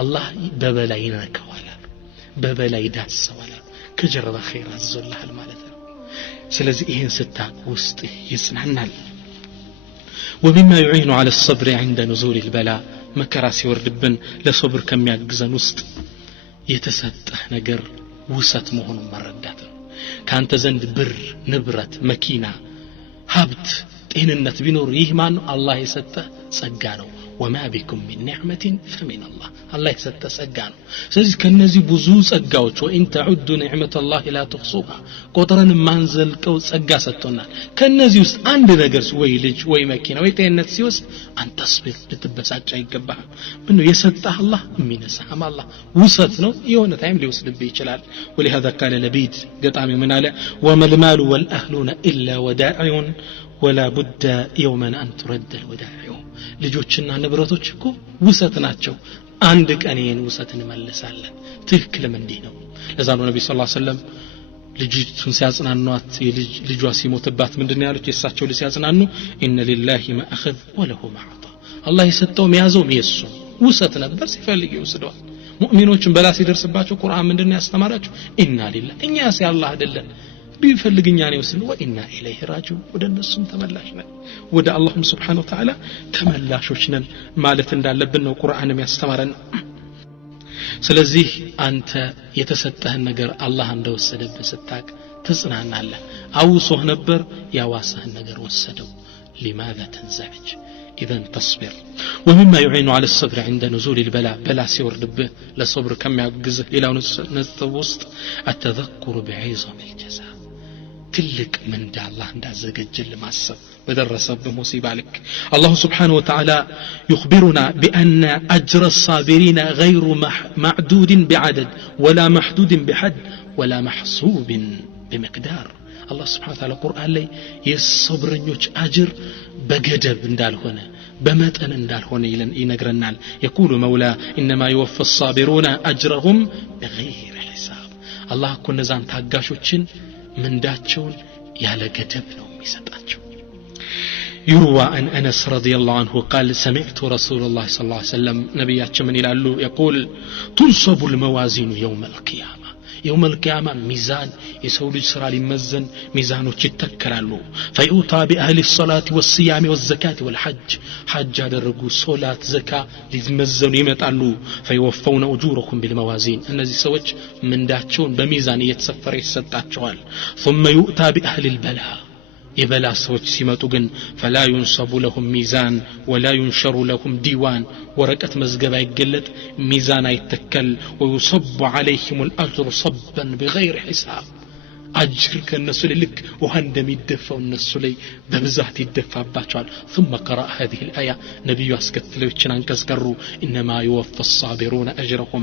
الله በበላይ ይነካዋል በበላይ ዳሰዋል ከጀርባ ኸይር አዝሏል ማለት ነው ስለዚህ ይሄን ስታቅ ውስጥ ይጽናናል ومما يعين على الصبر عند نزول البلاء مكرا ሲወርድብን ለሶብር ከሚያግዘን ውስጥ የተሰጠህ ነገር ውሰት መሆኑን መረዳት ነው ካንተ ዘንድ ብር ንብረት መኪና ሀብት ጤንነት ቢኖር ይህ ማን አላህ የሰጠህ ጸጋ ነው وما بكم من نعمة فمن الله الله يسطى ጸጋ ነው ስለዚህ ከነዚህ ብዙ ጸጋዎች وان تعدوا نعمة الله لا تحصوها ቁጥርን ማንዘልቀው ጸጋ ሰጥቶናል ከነዚህ ውስጥ አንድ ነገር ወይ ልጅ ወይ መኪና ወይ ጤንነት ሲወስድ አንተ ስብር ልትበሳጭ አይገባህም ምን ነው የሰጠህ አላህ የሚነሳህም አላህ ውሰት ነው የሆነ ታይም ሊወስድብህ ይችላል ولهذا قال لبيد ገጣሚ ምን አለ وما المال والاهلون الا ودائع ولا بد يوما ان ترد الودائع ልጆችና ንብረቶች እኮ ውሰት ናቸው አንድ ቀን ይሄን ውሰት እንመለሳለን ትክክልም እንዲህ ነው ለዛ ነው ነብዩ ሰለላሁ ዐለይሂ ወሰለም ልጅቱን ሲያጽናኗት ልጇ ሲሞትባት ምንድነው ያሉት የሳቸው ልጅ ሲያጽናኑ ኢነ ሊላሂ ማ አخذ ወለሁ ማ አጣ አላህ የሰጠው የሚያዘው የሱ ውሰት ነበር ሲፈልግ ይወስደዋል ሙእሚኖችን በላ ሲደርስባቸው ቁርአን ምንድነው ያስተማራቸው ኢና ሊላሂ እኛ ሲያላህ አይደለም ቢፈልግኛ ነው ወስን ወኢና ኢለይሂ ራጂዑን ወደ እነሱም ተመላሽ ነን ወደ አላህ Subhanahu Wa Ta'ala ተመላሾች ነን ማለት እንዳለብን ነው ቁርአንም ያስተማረን ስለዚህ አንተ የተሰጠህን ነገር አላህ እንደወሰደብህ ስታቅ ትጽናናለህ አውሶህ ነበር ያዋሰህን ነገር ወሰደው لماذا تنزعج اذا تصبر ومما يعين على الصبر عند نزول البلاء بلا ሲወርድብህ ለصبر ከሚያግዝህ ሌላው ነጥብ ውስጥ التذكر بعظم الجزاء ትልቅ ምንዳ አላህ እንዳዘጋጀል ማሰብ በደረሰብህ ሙሲባ ልክ አላህ Subhanahu Wa Ta'ala يخبرنا بأن أجر الصابرين غير معدود بعدد ولا محدود بحد ولا محسوب بمقدار الله Subhanahu Wa Ta'ala ቁርአን ላይ የሰብረኞች አጅር በገደብ እንዳልሆነ በመጠን እንዳልሆነ ይነግረናል يقول مولا انما يوفى الصابرون اجرهم بغير حساب الله እኮ እነዛን ታጋሾችን ምንዳቸውን ያለ ገደብ ነው የሚሰጣቸው يروى عن أنس رضي الله عنه قال سمعت رسول الله صلى الله عليه وسلم نبياتنا من يلالو يقول تنصب الموازين يوم القيامة ميزان يسول سرى لمزن ميزانه يتكلالو فيؤتى بأهل الصلاة والصيام والزكاة والحج حج درجو صلاة زكاة لمزن يمتعلو فيوفون أجوركم بالموازين الذي سوج من داتشون بميزان يتسفر يستطاعون ثم يؤتى بأهل البلاء የበላ ሰዎች ሲመጡ ግን فلا ينصب لهم ميزان ولا ينشر لهم ديوان ወረቀት መዝገብ አይገለጥ ሚዛን አይተከል ويصب عليهم الأجر صبا بغير حساب አጅር ከነሱ ልክ ውሃ እንደሚደፋው እነሱ ላይ በብዛት ይደፋባቸዋል ثم قرأ هذه الآية ነብዩ አስከትለው ይችን አንቀጽ ቀሩ إنما يوفى الصابرون أجرهم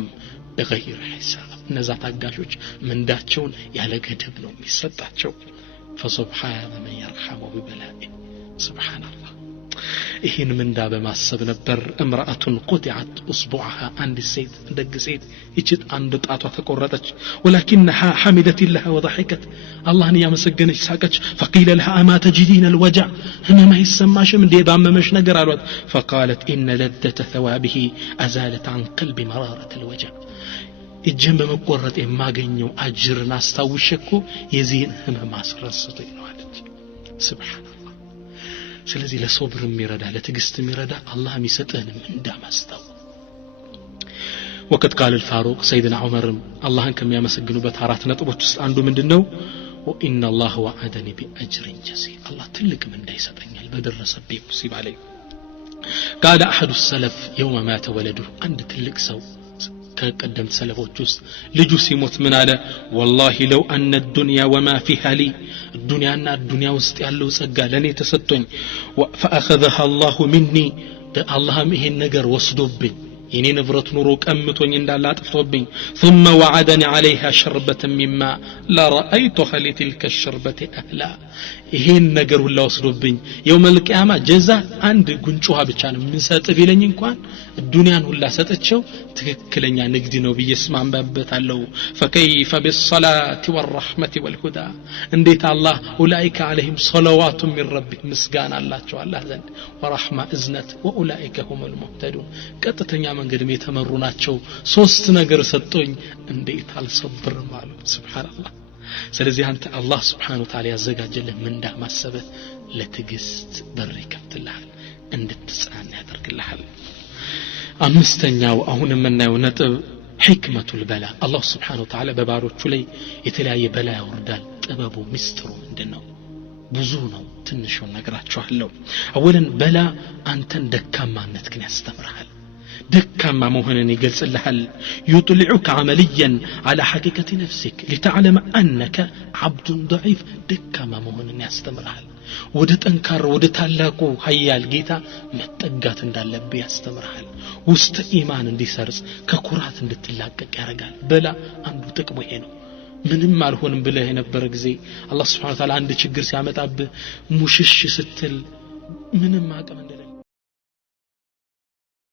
بغير حساب እነዛ ታጋሾች ምንዳቸውን ያለ ገደብ ነው የሚሰጣቸው فسبحان من يرحم ببلائه سبحان الله ይህን ምንዳ በማሰብ ነበር امرأة قطعت أصبعها عند السيد دق سيد ይችት አንድ ጣቷ ተቆረጠች ولكنها حمدت الله وضحكت الله يا مسجنች ሳቀች فقيل لها ما تجدين الوجع ما يسمعشم እንዴ ባመመሽ ነገር አሏት فقالت إن لذة ثوابه أزالت عن قلب مرارة الوجع እጅን በመቆረጥ የማገኘው አጅርን አስተውሸኩ የዚህን ህመም አስረስቶኝ ነው አለች ሱብሃንአላህ ስለዚህ ለሶብር የሚረዳ ለትግስት የሚረዳ አላህ የሚሰጥህን እንዳማስተው وقد قال الفاروق سيدنا عمر الله كم يمسجنوا بتعرات نطبوች ውስጥ አንዱ ምንድነው وإن الله وعدني بأجر جزيل الله تلك من دا يسطኛል በደረሰብኝ ሙሲባ ላይ قال أحد السلف يوم مات ولده عند تلك سو كقدمت سلفوች ውስጥ ልጁ ሲሞት ምን አለ والله لو أن الدنيا وما فيها لي الدنياና الدنيا ውስጥ ያለው ጸጋ ለኔ ተሰጥቶኝ فأخذها الله مني اللهم ይሄን ነገር ወስዶብኝ የኔ ንብረት ኑሮ ቀምቶኝ እንዳላ አጥፍቶብኝ ثم وعدني عليها شربة مما لا رأيتها لتلك الشربة أهلا ይሄን ነገር ሁላ ወስዶብኝ يوم القيامة جزاء አንድ ጉንጭ ውሃ ብቻ ነው ምንሰጥ ቢለኝ እንኳን ዱንያን ሁላ ሰጠቸው ትክክለኛ ንግድ ነው በየስማምባበታለው فكيف بالصلاة والرحمة والهدى እንዴት አላህ اولئك عليهم صلوات من ربهم مسغان አላቸው አላህ ዘንድ ورحمة እዝነት واولئك هم المهتدون ቀጥተኛ መንገድም የተመሩ ናቸው ሶስት ነገር ሰጠኝ እንዴት አልሰብርም አሉ ሱብሃንአላህ ስለዚህ አንተ አላህ Subhanahu Wa Ta'ala ያዘጋጀልህ ምንዳ ማሰበ ለትግስት በር ይከፍትልሃል እንድትጻና ያደርግልሃል አምስተኛው አሁን የምናየው ነጥብ ህክመቱል በላ አላህ Subhanahu Wa Ta'ala በባሮቹ ላይ የተለያየ በላ ያወርዳል ጥበቡ ሚስጥሩ ምንድነው ብዙ ነው ትንሹን ነግራችኋለሁ አወለን በላ አንተን ደካማነትህን ያስተምርሃል دكما مهنني قلت لها يطلعك عمليا على حقيقة نفسك لتعلم أنك عبد ضعيف دكما مهنني استمرها ودت أنكر ودت هلاكو هيا الجيتا متقات اندالبي استمرها وست إيمان اندي سرس ككرات اندي تلاقك يا رجال بلا عنده تكبوينه ምንም አልሆንም ብለህ የነበረ ጊዜ አላህ Subhanahu Wa Ta'ala አንድ ችግር ሲያመጣብህ ሙሽሽ ስትል ምንም አቀም